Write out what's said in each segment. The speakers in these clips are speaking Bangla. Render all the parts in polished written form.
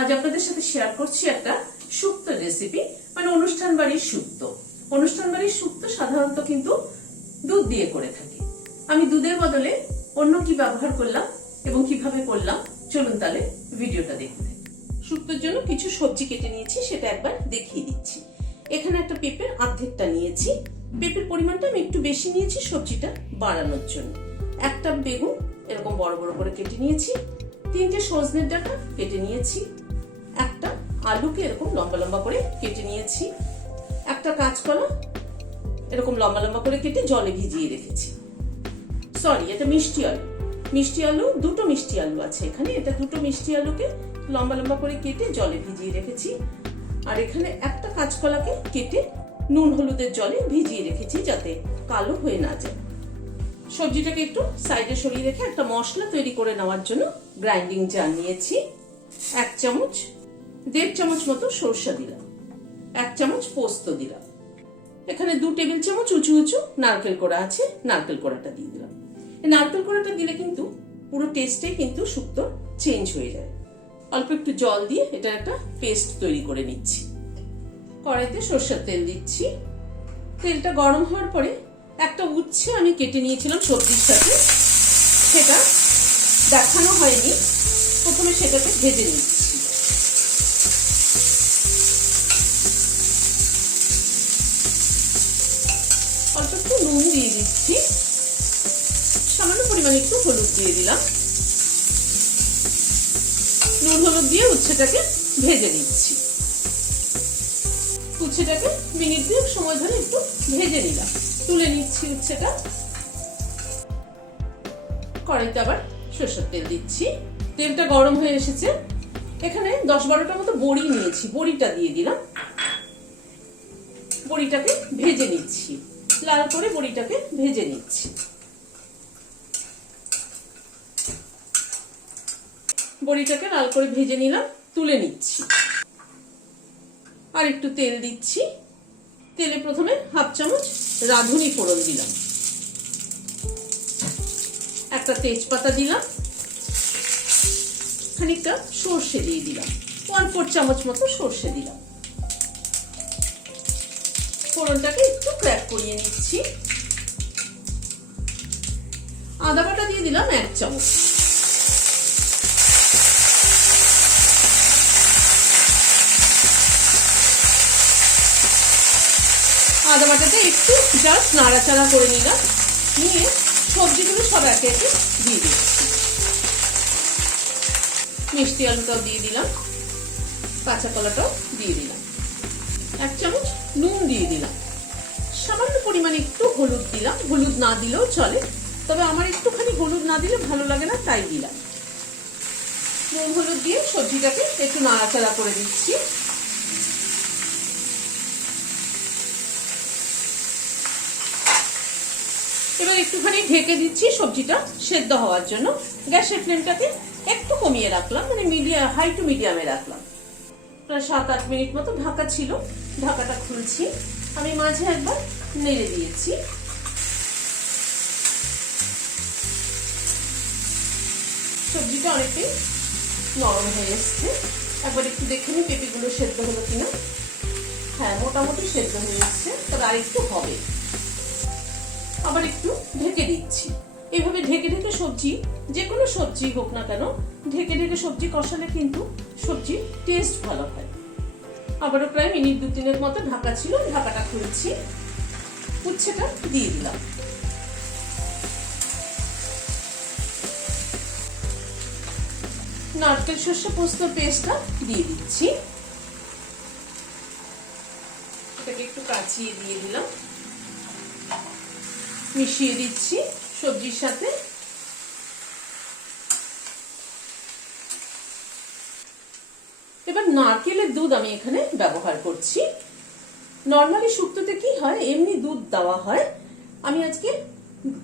আজ আপনাদের সাথে শেয়ার করছি একটা শুক্তো রেসিপি, মানে অনুষ্ঠান বাড়ির শুক্তো। অনুষ্ঠান বাড়ির শুক্তো সাধারণত কিন্তু দুধ দিয়ে করে থাকি। আমি দুধের বদলে অন্য কি ব্যবহার করলাম এবং কিভাবে করলাম, চলুন তাহলে ভিডিওটা দেখতে। শুক্তোর জন্য কিছু সবজি কেটে নিয়েছি, সেটা একবার দেখিয়ে দিচ্ছি। এখানে একটা পেঁপের অর্ধেকটা নিয়েছি। পেঁপের পরিমাণটা আমি একটু বেশি নিয়েছি সবজিটা বাড়ানোর জন্য। একটা বেগুন এরকম বড় বড় করে কেটে নিয়েছি। 3টে সজনের ডাঁটা কেটে নিয়েছি। একটা আলুকে এরকম লম্বা লম্বা করে কেটে নিয়েছি। একটা কাঁচকলা এরকম লম্বা লম্বা করে কেটে জলে ভিজিয়ে রেখেছি। সরি, এটা মিষ্টি আলু। মিষ্টি আলু, দুটো মিষ্টি আলু আছে এখানে। এটা দুটো মিষ্টি আলুকে লম্বা লম্বা করে কেটে জলে ভিজিয়ে রেখেছি। আর এখানে একটা কাঁচকলাকে কেটে নুন হলুদের জলে ভিজিয়ে রেখেছি, যাতে কালো হয়ে না যায়। সবজিটাকে একটু সাইডে সরিয়ে রেখে একটা মশলা তৈরি করে নেওয়ার জন্য গ্রাইন্ডিং জার নিয়েছি। 1 চামচ, 1.5 চামচ মতো সরষা দিলাম। 1 চামচ পোস্ত দিলাম। এখানে 2 টেবিল চামচ উঁচু উঁচু নারকেল কোড়া আছে, নারকেল কোড়াটা দিয়ে দিলাম। এই নারকেল কোড়াটা দিলে কিন্তু পুরো টেস্টে কিন্তু শুক্তো চেঞ্জ হয়ে যায়। অল্প একটু জল দিয়ে এটা একটা পেস্ট তৈরি করে নিচ্ছি। কড়াইতে সরষের তেল দিচ্ছি। তেলটা গরম হওয়ার পরে একটা উচ্ছে আমি কেটে নিয়েছিলাম সবজির সাথে, সেটা দেখানো হয়নি, প্রথমে সেটাকে ভেজে নিচ্ছি। অল্প একটু নুন দিয়ে দিচ্ছি, সামান্য পরিমাণে একটু হলুদ দিয়ে দিলাম। নুন হলুদ দিয়ে উচ্ছেটাকে ভেজে নিচ্ছি। উচ্ছেটাকে মিনিট 2 সময় ধরে একটু ভেজে নিলাম। তুলে নিচ্ছি উচ্ছেটা। কড়াইতে আবার সরষের তেল দিচ্ছি। তেলটা গরম হয়ে এসেছে। এখানে 10-12টা মতো বড়ি নিয়েছি, বড়িটা দিয়ে দিলাম। বড়িটাকে ভেজে নিচ্ছি, লাল করে বড়িটাকে ভেজে নিচ্ছি। বড়িটাকে লাল করে ভেজে নিলাম, তুলে নিচ্ছি। আর একটু তেল দিচ্ছি। তেলে প্রথমে 1/2 চামচ রাঁধুনি ফোড়ন দিলাম। একটা তেজপাতা দিলাম। খানিকটা সর্ষে দিয়ে দিলাম। 1/4 চামচ মতো সর্ষে দিলাম। ফোড়নটাকে একটু ক্র্যাক করিয়ে নিচ্ছি। আদা বাটা দিয়ে দিলাম 1 চামচ। আদা বাটাটা একটু জাস্ট নাড়াচাড়া করে নিলাম। নিয়ে সবজিগুলো সব একে একে দিয়ে দিচ্ছি। মিষ্টি আলুটাও দিয়ে দিলাম, কাঁচা কলাটাও দিয়ে দিলাম। 1 চামচ নুন দিয়ে দিলাম। সামান্য পরিমাণে একটু হলুদ দিলাম। হলুদ না দিলেও চলে, তবে আমার একটুখানি হলুদ না দিলে ভালো লাগে না, তাই দিলাম। নুন হলুদ দিয়ে সবজিটাকে একটু নাড়াচাড়া করে দিচ্ছি। এবার একটুখানি ঢেকে দিচ্ছি সবজিটা সেদ্ধ হওয়ার জন্য। গ্যাসের ফ্লেমটাকে একটু কমিয়ে রাখলাম, মানে মিডিয়াম, হাই টু মিডিয়ামে রাখলাম। প্রায় 7-8 মিনিট মতো ঢাকা ছিল। ঢাকাটা খুলছি। আমি মাঝে একবার নেড়ে দিয়েছি। সবজিটা অনেকটাই নরম হয়ে এসছে। একবার একটু দেখে নিই পেঁপেগুলো সেদ্ধ হলো কিনা। হ্যাঁ, মোটামুটি সেদ্ধ হয়ে এসছে, তবে আর একটু হবে। আবার একটু ঢেকে দিচ্ছি। এইভাবে ঢেকে ঢেকে সবজি, যে কোনো সবজি হোক না কেন, ঢেকে ঢেকে সবজি কষালে কিন্তু সবজির টেস্ট ভালো হয়। আবারও প্রায় মিনিট 2-3 মতো ঢাকা ছিল। ঢাকাটা খুলছি। উচ্ছেটা দিয়ে দিলাম। নারকেল সর্ষে পোস্ত পেস্টটা দিয়ে দিচ্ছি। এটাকে একটু কাচিয়ে দিয়ে দিলাম। মিশিয়ে দিচ্ছি সবজির সাথে। এবার নারকেলের দুধ আমি এখানে ব্যবহার করছি। নর্মালি শুক্তোতে কি হয়, এমনি দুধ দেওয়া হয়। আমি আজকে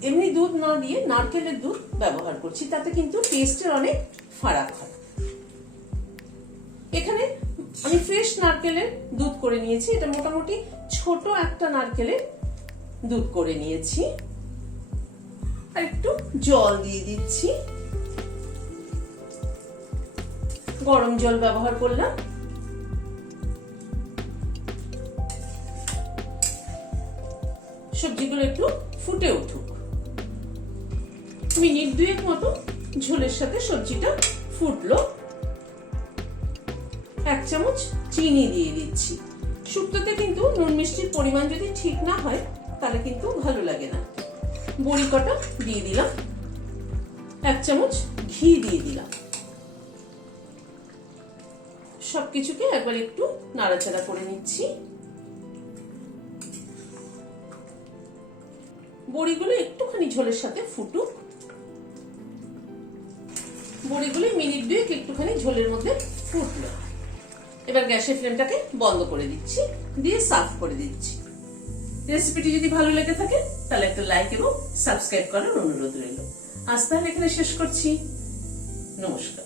এমনি দুধ না দিয়ে নারকেলের দুধ ব্যবহার করছি, তাতে কিন্তু টেস্টের অনেক ফারাক হয়। এখানে আমি ফ্রেশ নারকেলের দুধ করে নিয়েছি। এটা মোটামুটি ছোট একটা নারকেলের দুধ করে নিয়েছি। আর একটু জল দিয়ে দিচ্ছি। গরম জল ব্যবহার করলাম। সবজিগুলো একটু ফুটে উঠুক। মিনিট 2 মতো ঝোলের সাথে সবজিটা ফুটলো। 1 চামচ চিনি দিয়ে দিচ্ছি। শুক্তোতে কিন্তু নুন মিষ্টির পরিমাণ যদি ঠিক না হয় তাহলে কিন্তু ভালো লাগে না। বড়ি কটা দিয়ে দিলাম। 1 চামচ ঘি দিয়ে দিলাম। সবকিছুকে একবার একটু নাড়াচাড়া করে নিচ্ছি। বড়িগুলো একটুখানি ঝোলের সাথে ফুটুক। বড়িগুলো মিনিট 2 একটুখানি ঝোলের মধ্যে ফুটলো। এবার গ্যাসের ফ্লেমটাকে বন্ধ করে দিচ্ছি, দিয়ে সার্ভ করে দিচ্ছি। রেসিপিটি যদি ভালো লেগে থাকে তাহলে একটা লাইক এবং সাবস্ক্রাইব করার অনুরোধ রইল। আজ তাহলে এখানে শেষ করছি। নমস্কার।